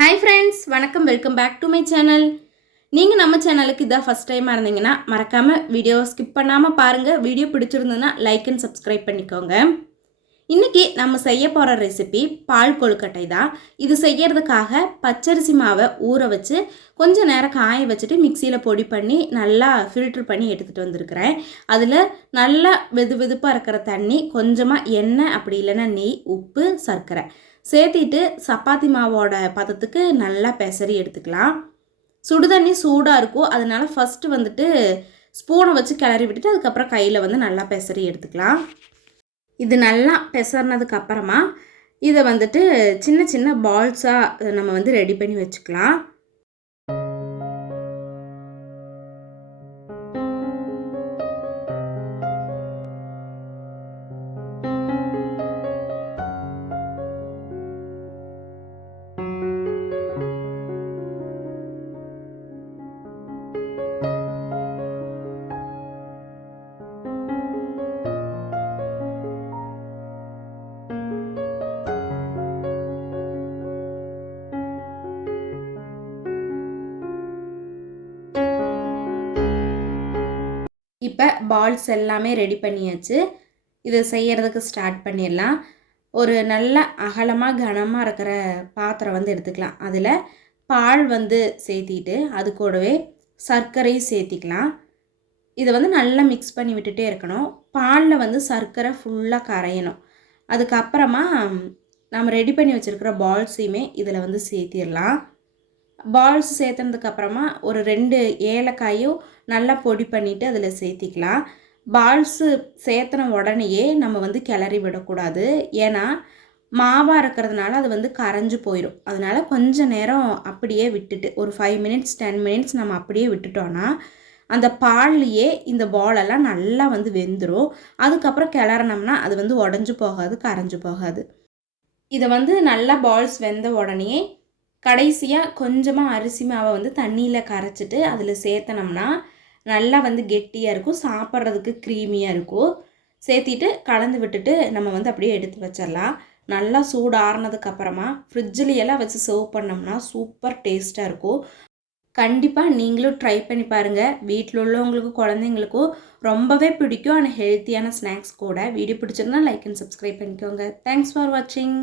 Hi friends, வணக்கம். Welcome back to my channel. நீங்கள் நம்ம சேனலுக்கு இதான் ஃபஸ்ட் டைமாக இருந்தீங்கன்னா மறக்காமல் வீடியோவை ஸ்கிப் பண்ணாமல் பாருங்கள். வீடியோ பிடிச்சிருந்ததுன்னா லைக் அண்ட் சப்ஸ்கிரைப் பண்ணிக்கோங்க. இன்றைக்கி நம்ம செய்ய போகிற ரெசிபி பால் கொழுக்கட்டை தான். இது செய்யறதுக்காக பச்சரிசி மாவை ஊற வச்சு கொஞ்சம் நேரம் காய வச்சுட்டு மிக்சியில் பொடி பண்ணி நல்லா ஃபில்ட்ரு பண்ணி எடுத்துகிட்டு வந்திருக்கிறேன். அதில் நல்லா வெது வெதுப்பாக இருக்கிற தண்ணி, கொஞ்சமாக எண்ணெய், அப்படி இல்லைன்னா நெய், உப்பு, சர்க்கரை சேர்த்திட்டு சப்பாத்தி மாவோட பதத்துக்கு நல்லா பெசரி எடுத்துக்கலாம். சுடுதண்ணி சூடாக இருக்கும், அதனால ஃபஸ்ட்டு வந்துட்டு ஸ்பூனை வச்சு கிளறி விட்டுட்டு அதுக்கப்புறம் கையில் வந்து நல்லா பெசரி எடுத்துக்கலாம். இது நல்லா பெசறினதுக்கு அப்புறமா இதை வந்துட்டு சின்ன சின்ன பால்ஸாக நம்ம வந்து ரெடி பண்ணி வச்சுக்கலாம். இப்போ பால்ஸ் எல்லாமே ரெடி பண்ணியாச்சு. இதை செய்கிறதுக்கு ஸ்டார்ட் பண்ணிடலாம். ஒரு நல்ல அகலமாக கனமாக இருக்கிற பாத்திரம் வந்து எடுத்துக்கலாம். அதில் பால் வந்து சேர்த்திட்டு அது கூடவே சர்க்கரையும் சேர்த்திக்கலாம். இதை வந்து நல்லா மிக்ஸ் பண்ணி விட்டுட்டே இருக்கணும். பாலில் வந்து சர்க்கரை ஃபுல்லாக கரையணும். அதுக்கப்புறமா நம்ம ரெடி பண்ணி வச்சுருக்கிற பால்ஸையுமே இதில் வந்து சேர்த்திடலாம். பால்ஸ் சேர்த்துனதுக்கப்புறமா ஒரு 2 ஏலக்காயும் நல்லா பொடி பண்ணிவிட்டு அதில் சேர்த்திக்கலாம். பால்ஸு சேர்த்துன உடனேயே நம்ம வந்து கிளறி விடக்கூடாது. ஏன்னா மாவாக இருக்கிறதுனால அது வந்து கரைஞ்சி போயிடும். அதனால் கொஞ்சம் நேரம் அப்படியே விட்டுட்டு ஒரு 5 மினிட்ஸ் 10 மினிட்ஸ் நம்ம அப்படியே விட்டுட்டோன்னா அந்த பால்லையே இந்த பாலெல்லாம் நல்லா வந்து வெந்துடும். அதுக்கப்புறம் கிளறினோம்னா அது வந்து உடஞ்சி போகாது, கரைஞ்சி போகாது. இதை வந்து நல்லா பால்ஸ் வெந்த உடனே கடைசியாக கொஞ்சமாக அரிசி மாவை வந்து தண்ணியில் கரைச்சிட்டு அதில் சேர்த்தனோம்னா நல்லா வந்து கெட்டியாக இருக்கும், சாப்பிட்றதுக்கு க்ரீமியாக இருக்கும். சேர்த்திட்டு கலந்து விட்டுட்டு நம்ம வந்து அப்படியே எடுத்து வச்சிடலாம். நல்லா சூடு ஆறுனதுக்கப்புறமா ஃப்ரிட்ஜிலையெல்லாம் வச்சு சர்வ் பண்ணோம்னா சூப்பர் டேஸ்ட்டாக இருக்கும். கண்டிப்பாக நீங்களும் ட்ரை பண்ணி பாருங்கள். வீட்டில் உள்ளவங்களுக்கும் குழந்தைங்களுக்கும் ரொம்பவே பிடிக்கும். ஆனால் ஹெல்த்தியான ஸ்நாக்ஸ் கூட. வீடியோ பிடிச்சிருந்தா லைக் அண்ட் சப்ஸ்கிரைப் பண்ணிக்கோங்க. தேங்க்ஸ் ஃபார் வாட்சிங்.